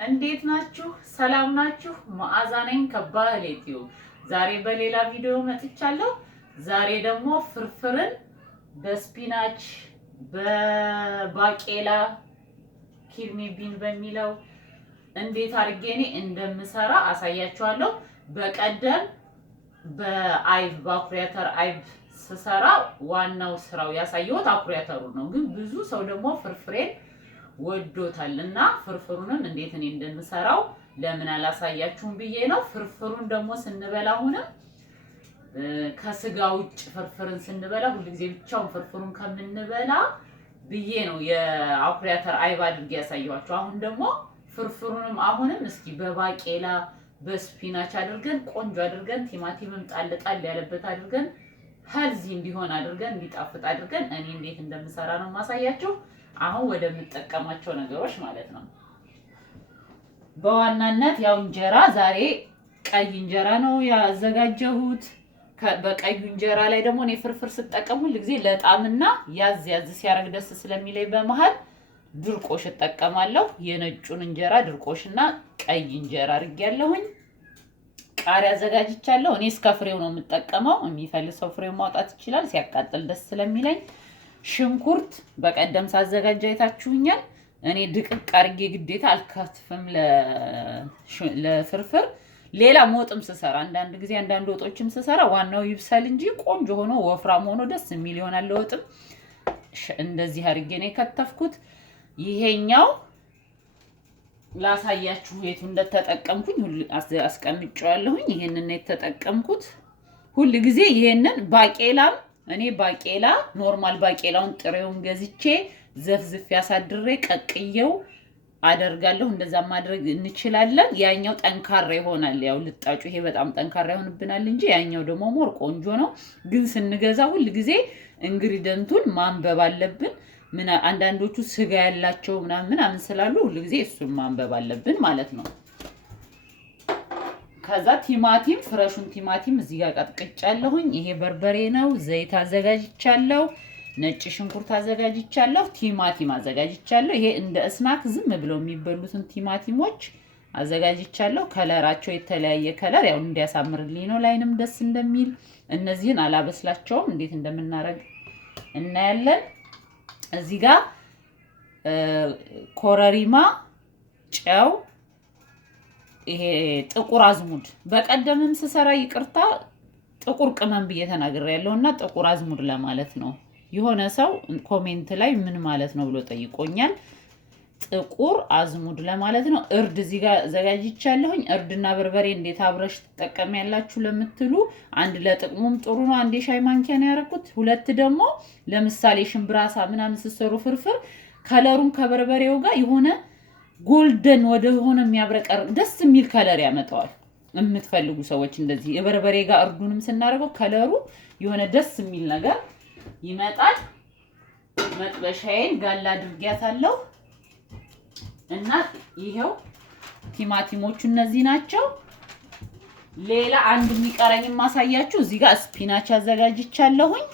እንዴት ናችሁ? ሰላም ናችሁ? መዓዛ ነኝ ከባህል ኢትዮ። ዛሬ በሌላ ቪዲዮ መጥቻለሁ። ዛሬ ደግሞ ፍርፍርን በስፒናች በባቄላ ኪድኒ ቢን በሚለው እንዴት አድርጌ እኔ እንደምሰራ አሳያችኋለሁ። በቀደም በአኩሪ አተር አይብ ስሰራ ዋናው ስራው ያሳየሁት አኩሪ አተሩ ነው። ግን ብዙ ሰው ደግሞ ፍርፍሬን ወዶታልና ፍርፍሩንም እንዴት እኔ እንደምሰራው ለምን አላሳያችሁም ብዬ ነው። ፍርፍሩን ደግሞ ስንበላ ሆነም ከስጋ ውጭ ፍርፍርን ስንበላ ሁሉ ጊዜ ብቻውን ፍርፍሩን ከምንበላ ብዬ ነው የአኩሪ አተር አይብ አድርጌ ያሳየኋችሁ። አሁን ደግሞ ፍርፍሩንም አሁንም እስኪ በባቄላ በስፒናች አድርገን ቆንጆ አድርገን ቲማቲምም ጣል ጣል ያለበት አድርገን ሄልዚ እንዲሆን አድርገን እንዲጣፍጥ አድርገን እኔ እንዴት እንደምሰራ ነው ማሳያችሁ። አሁን ወደ ምጠቀማቸው ነገሮች ማለት ነው። በዋናነት ያው እንጀራ ዛሬ ቀይ እንጀራ ነው ያዘጋጀሁት። በቀዩ እንጀራ ላይ ደግሞ እኔ ፍርፍር ስጠቀም ሁሉ ጊዜ ለጣምና ያዝ ያዝ ሲያረግ ደስ ስለሚለኝ በመሃል ድርቆሽ እጠቀማለሁ። የነጩን እንጀራ ድርቆሽና ቀይ እንጀራ አድርጌያለሁኝ። ቃሪያ አዘጋጅቻለሁ። እኔ እስከ ፍሬው ነው የምጠቀመው። የሚፈልግ ሰው ፍሬው ማውጣት ይችላል፣ ሲያቃጥል ደስ ስለሚለኝ። ሽንኩርት በቀደም ሳዘጋጅ አይታችሁኛል። እኔ ድቅቅ አርጌ ግዴታ አልከትፍም ለፍርፍር። ሌላ ወጥም ስሰራ አንዳንድ ጊዜ አንዳንድ ወጦችም ስሰራ ዋናው ይብሰል እንጂ ቆንጆ ሆኖ ወፍራም ሆኖ ደስ የሚል ይሆናል ለወጥም። እንደዚህ አርጌ ነው የከተፍኩት። ይሄኛው ላሳያችሁ የቱ እንደተጠቀምኩኝ ሁሉ አስቀምጬዋለሁኝ። ይሄንን ነው የተጠቀምኩት። ሁሉ ጊዜ ይሄንን ባቄላም እኔ ባቄላ ኖርማል ባቄላውን ጥሬውን ገዝቼ ዘፍዝፍ ያሳድሬ ቀቅየው አደርጋለሁ። እንደዛ ማድረግ እንችላለን። ያኛው ጠንካራ ይሆናል። ያው ልጣጩ ይሄ በጣም ጠንካራ ይሆንብናል እንጂ ያኛው ደግሞ ሞር ቆንጆ ነው። ግን ስንገዛ ሁሉ ጊዜ ኢንግሪዲየንቱን ማንበብ አለብን። አንዳንዶቹ ስጋ ያላቸው ምናምን ስላሉ ሁሉ ጊዜ እሱን ማንበብ አለብን ማለት ነው። ከዛ ቲማቲም ፍረሹን ቲማቲም እዚህ ጋር ቀጥቅጫለሁኝ። ይሄ በርበሬ ነው። ዘይት አዘጋጅቻለሁ። ነጭ ሽንኩርት አዘጋጅቻለሁ። ቲማቲም አዘጋጅቻለሁ። ይሄ እንደ ስናክ ዝም ብለው የሚበሉትን ቲማቲሞች አዘጋጅቻለሁ። ከለራቸው የተለያየ ከለር ያው እንዲያሳምርልኝ ነው፣ ላይንም ደስ እንደሚል። እነዚህን አላበስላቸውም፣ እንዴት እንደምናረግ እናያለን። እዚህ ጋር ኮረሪማ፣ ጨው፣ ይሄ ጥቁር አዝሙድ በቀደምም ስሰራ ይቅርታ ጥቁር ቅመም ብዬ ተናግሬያለሁና ጥቁር አዝሙድ ለማለት ነው። የሆነ ሰው ኮሜንት ላይ ምን ማለት ነው ብሎ ጠይቆኛል። ጥቁር አዝሙድ ለማለት ነው። እርድ እዚህ ጋር ዘጋጅቻለሁኝ። እርድና በርበሬ እንዴት አብረሽ ትጠቀሚያላችሁ ለምትሉ አንድ ለጥቅሙም ጥሩ ነው፣ አንድ ሻይ ማንኪያ ነው ያደረኩት። ሁለት ደግሞ ለምሳሌ ሽምብራሳ ምናምን ስሰሩ ፍርፍር ከለሩን ከበርበሬው ጋር የሆነ ጎልደን ወደ ሆነ የሚያብረቀርቅ ደስ የሚል ከለር ያመጣዋል። የምትፈልጉ ሰዎች እንደዚህ የበርበሬ ጋር እርዱንም ስናደርገው ከለሩ የሆነ ደስ የሚል ነገር ይመጣል። መጥበሻዬን ጋላ አድርጊያታለሁ እና ይሄው ቲማቲሞቹ እነዚህ ናቸው። ሌላ አንድ የሚቀረኝ ማሳያችሁ እዚህ ጋር ስፒናች አዘጋጅቻለሁኝ።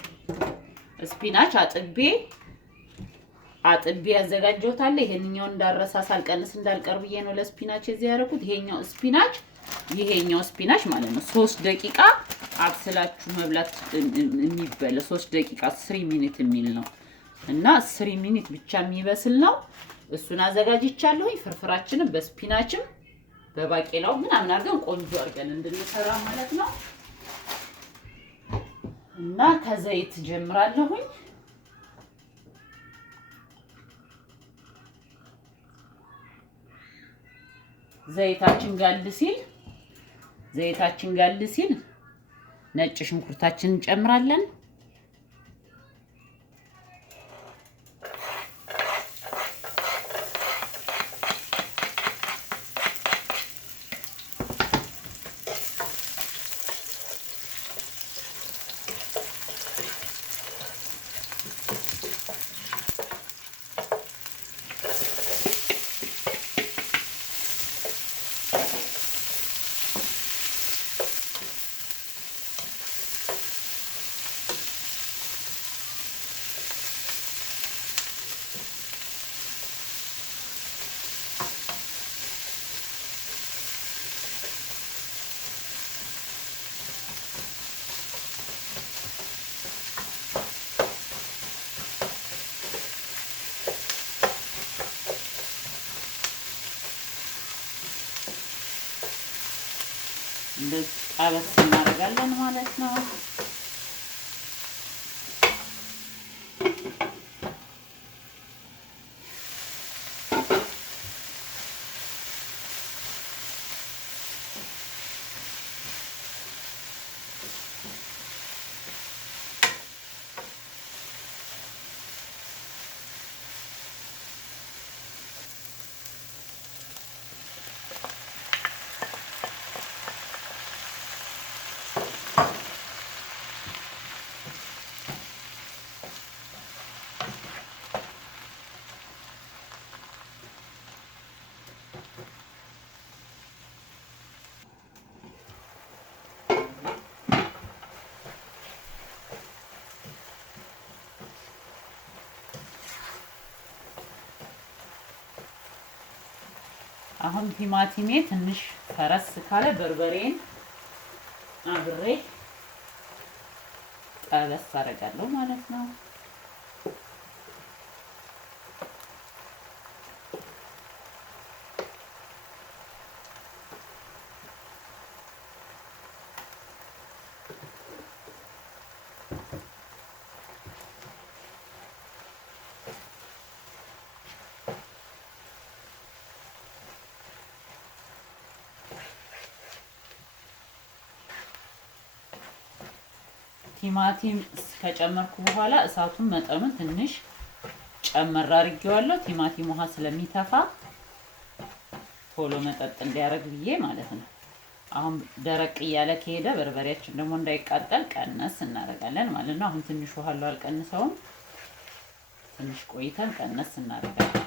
ስፒናች አጥቤ ያዘጋጀሁታል። ይሄንኛው እንዳረሳ ሳልቀንስ እንዳልቀር ብዬ ነው ለስፒናች እዚህ ያደረኩት። ይሄኛው ስፒናች ማለት ነው 3 ደቂቃ አብስላችሁ መብላት የሚበለ 3 ደቂቃ 3 ሚኒት የሚል ነው እና 3 ሚኒት ብቻ የሚበስል ነው። እሱን አዘጋጅቻለሁኝ። ፍርፍራችንን በስፒናችም በባቄላው ምናምን አድርገን ቆንጆ አድርገን እንድንሰራ ማለት ነው። እና ከዘይት ጀምራለሁኝ። ዘይታችን ጋል ሲል ነጭ ሽንኩርታችንን እንጨምራለን። እንደዚህ ጠበስ እናደርጋለን ማለት ነው። አሁን ቲማቲሜ ትንሽ ፈረስ ካለ በርበሬን አብሬ ጠበስ አደርጋለሁ ማለት ነው። ቲማቲም ከጨመርኩ በኋላ እሳቱን መጠኑን ትንሽ ጨመር አድርጌዋለሁ። ቲማቲም ውሃ ስለሚተፋ ቶሎ መጠጥ እንዲያደርግ ብዬ ማለት ነው። አሁን ደረቅ እያለ ከሄደ በርበሬያችን ደግሞ እንዳይቃጠል ቀነስ እናደርጋለን ማለት ነው። አሁን ትንሽ ውሃ አልቀንሰውም። ትንሽ ቆይተን ቀነስ እናደርጋለን።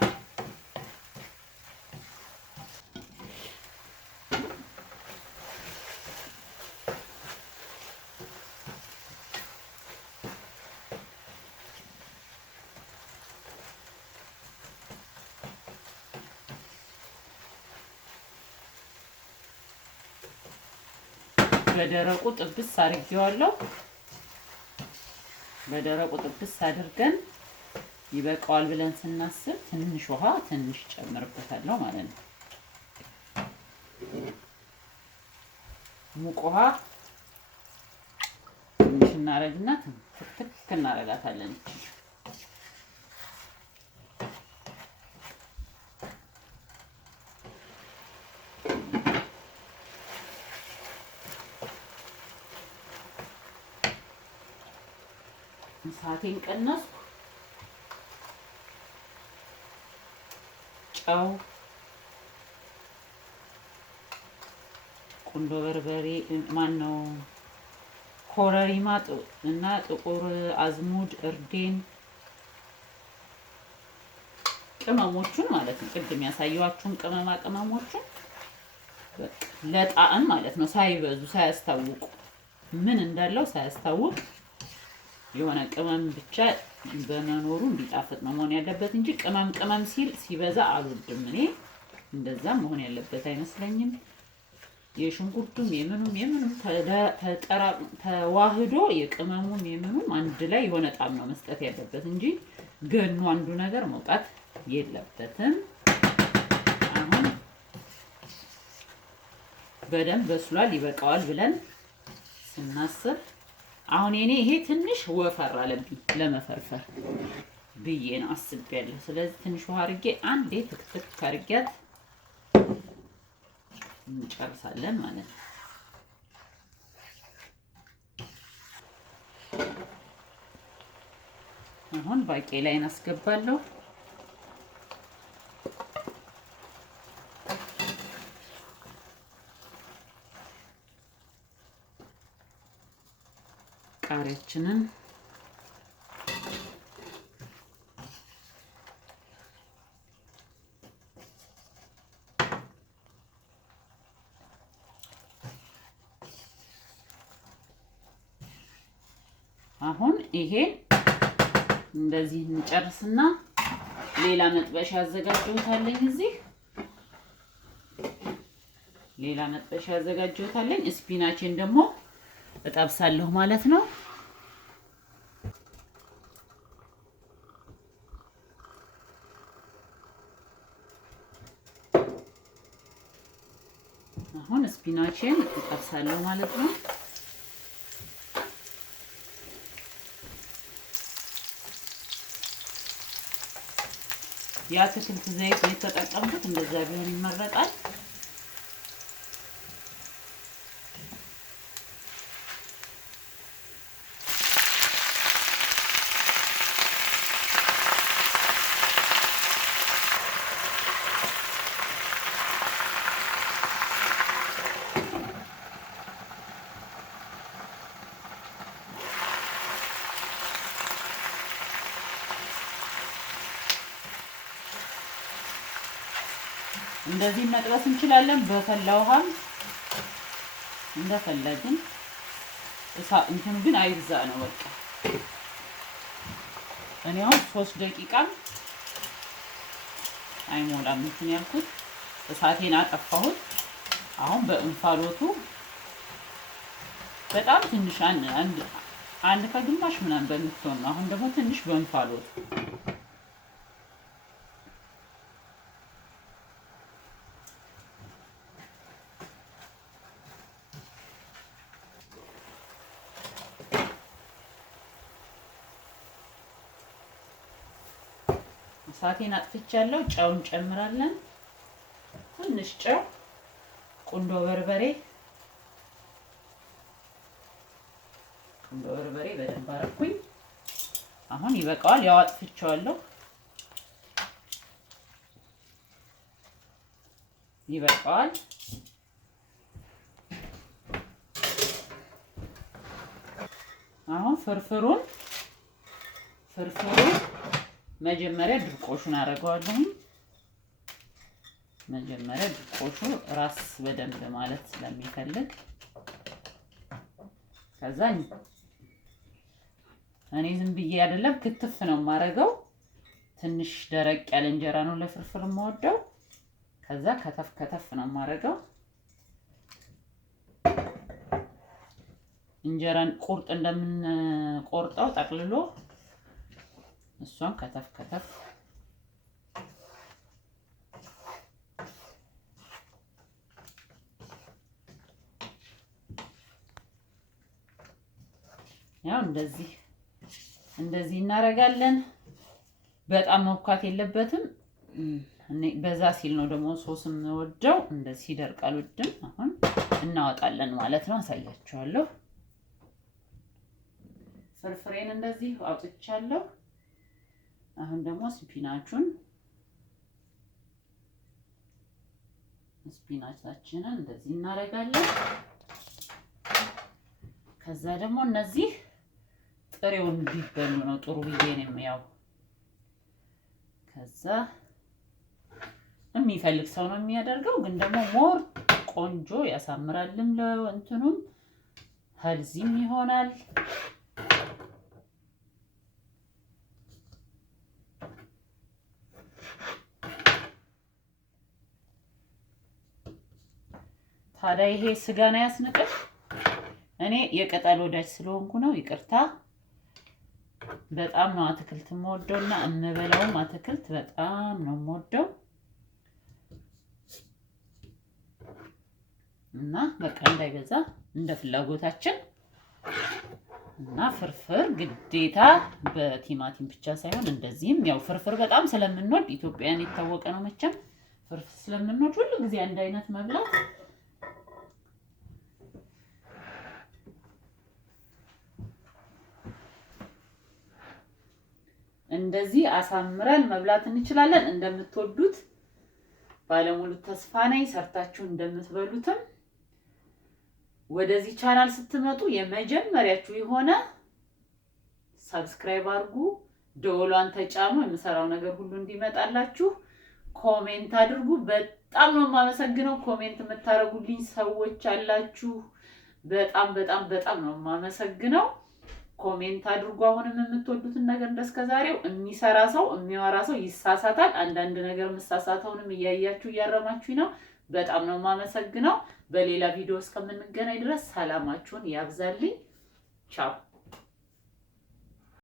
በደረቁ ጥብስ አድርጌዋለሁ። በደረቁ ጥብስ አድርገን ይበቃዋል ብለን ስናስብ ትንሽ ውሃ ትንሽ ጨምርበታለሁ ማለት ነው። ሙቅ ውሃ ትንሽ እናረግና ትክትክ እናረጋታለን። እሳቴን ቀነስኩ። ጨው፣ ቁንዶ በርበሬ ማነው ኮረሪማ እና ጥቁር አዝሙድ፣ እርዴን ቅመሞቹን ማለት ነው። ቅድም ያሳየኋችሁን ቅመማ ቅመሞቹን ለጣዕም ማለት ነው። ሳይበዙ ሳያስታውቁ ምን እንዳለው ሳያስታውቅ የሆነ ቅመም ብቻ በመኖሩ እንዲጣፍጥ ነው መሆን ያለበት እንጂ ቅመም ሲበዛ አልወድም እኔ። እንደዛም መሆን ያለበት አይመስለኝም። የሽንኩርቱም የምኑም ተዋህዶ የቅመሙም የምኑም አንድ ላይ የሆነ ጣዕም ነው መስጠት ያለበት እንጂ ገኑ አንዱ ነገር መውጣት የለበትም። አሁን በደንብ በስሏል፣ ይበቃዋል ብለን ስናስብ አሁን እኔ ይሄ ትንሽ ወፈር አለብኝ ለመፈርፈር ብዬ ነው አስቤያለሁ። ስለዚህ ትንሽ ውሃ አድርጌ አንዴ ትክትክ አድርጌያት እንጨርሳለን ማለት ነው። አሁን ባቄላዬን አስገባለሁ። ቃሪያችንን አሁን ይሄ እንደዚህ እንጨርስና ሌላ መጥበሻ አዘጋጅቻለሁ። እዚህ ሌላ መጥበሻ አዘጋጅቻለሁ። ስፒናችን ደግሞ እጠብሳለሁ ማለት ነው። አሁን ስፒናችን እጠብሳለሁ ማለት ነው። የአትክልት ዘይት የተጠቀምኩት እንደዛ ቢሆን ይመረጣል። እንደዚህ መጥበስ እንችላለን። በፈላ ውሃም እንደፈለግን እንትኑ ግን አይብዛ ነው በቃ። እኔ አሁን 3 ደቂቃ አይሞላም እንትን ያልኩት እሳቴን አጠፋሁት። አሁን በእንፋሎቱ በጣም ትንሽ አንድ ከግማሽ ምናምን በምትሆን ነው። አሁን ደግሞ ትንሽ በእንፋሎቱ እሳቴን አጥፍቻለሁ። ጨው እንጨምራለን። ትንሽ ጨው፣ ቁንዶ በርበሬ በደንብ አረኩኝ። አሁን ይበቃዋል። ያው አጥፍቻለሁ። ይበቃዋል። አሁን ፍርፍሩን መጀመሪያ ድርቆሹን አደርገዋለሁ። መጀመሪያ ድርቆሹ ራስ በደንብ ማለት ስለሚፈልግ ከዛ እኔ ዝም ብዬ አይደለም ክትፍ ነው የማደርገው። ትንሽ ደረቅ ያለ እንጀራ ነው ለፍርፍር የምወደው። ከዛ ከተፍ ነው የማደርገው። እንጀራን ቁርጥ እንደምንቆርጠው ጠቅልሎ እሷን ከተፍ ያው እንደዚህ እናደርጋለን። በጣም መብካት የለበትም። በዛ ሲል ነው ደግሞ ሶስም ወደው እንደዚህ ይደርቃል። ወድም አሁን እናወጣለን ማለት ነው። አሳያችኋለሁ። ፍርፍሬን እንደዚህ አውጥቻለሁ። አሁን ደግሞ ስፒናቻችንን እንደዚህ እናደርጋለን። ከዛ ደግሞ እነዚህ ጥሬውን ቢበሉ ነው ጥሩ ብዬ ነው የሚያው። ከዛ የሚፈልግ ሰው ነው የሚያደርገው፣ ግን ደግሞ ሞር ቆንጆ ያሳምራልም ለእንትኑም ሄልዚም ይሆናል። ታዲያ ይሄ ስጋ ነው ያስነቀሽ። እኔ የቅጠል ወዳጅ ስለሆንኩ ነው፣ ይቅርታ። በጣም ነው አትክልት የምወደውና እምበላውም አትክልት በጣም ነው የምወደው እና በቃ እንዳይበዛ እንደ ፍላጎታችን እና ፍርፍር ግዴታ በቲማቲም ብቻ ሳይሆን እንደዚህም ያው ፍርፍር በጣም ስለምንወድ ኢትዮጵያን የታወቀ ነው መቼም ፍርፍር ስለምንወድ ሁሉ ጊዜ አንድ አይነት መብላት እንደዚህ አሳምረን መብላት እንችላለን። እንደምትወዱት ባለሙሉ ተስፋ ነኝ። ሰርታችሁ እንደምትበሉትም ወደዚህ ቻናል ስትመጡ የመጀመሪያችሁ የሆነ ሰብስክራይብ አድርጉ፣ ደወሏን ተጫኑ፣ የምሰራው ነገር ሁሉ እንዲመጣላችሁ። ኮሜንት አድርጉ። በጣም ነው የማመሰግነው። ኮሜንት የምታደርጉልኝ ሰዎች አላችሁ። በጣም ነው የማመሰግነው። ኮሜንት አድርጉ። አሁንም የምትወዱትን ነገር እንደስከዛሬው የሚሰራ ሰው የሚያወራ ሰው ይሳሳታል። አንዳንድ ነገር መሳሳተውንም እያያችሁ እያረማችሁ ነው። በጣም ነው የማመሰግነው። በሌላ ቪዲዮ እስከምንገናኝ ድረስ ሰላማችሁን ያብዛልኝ። ቻው።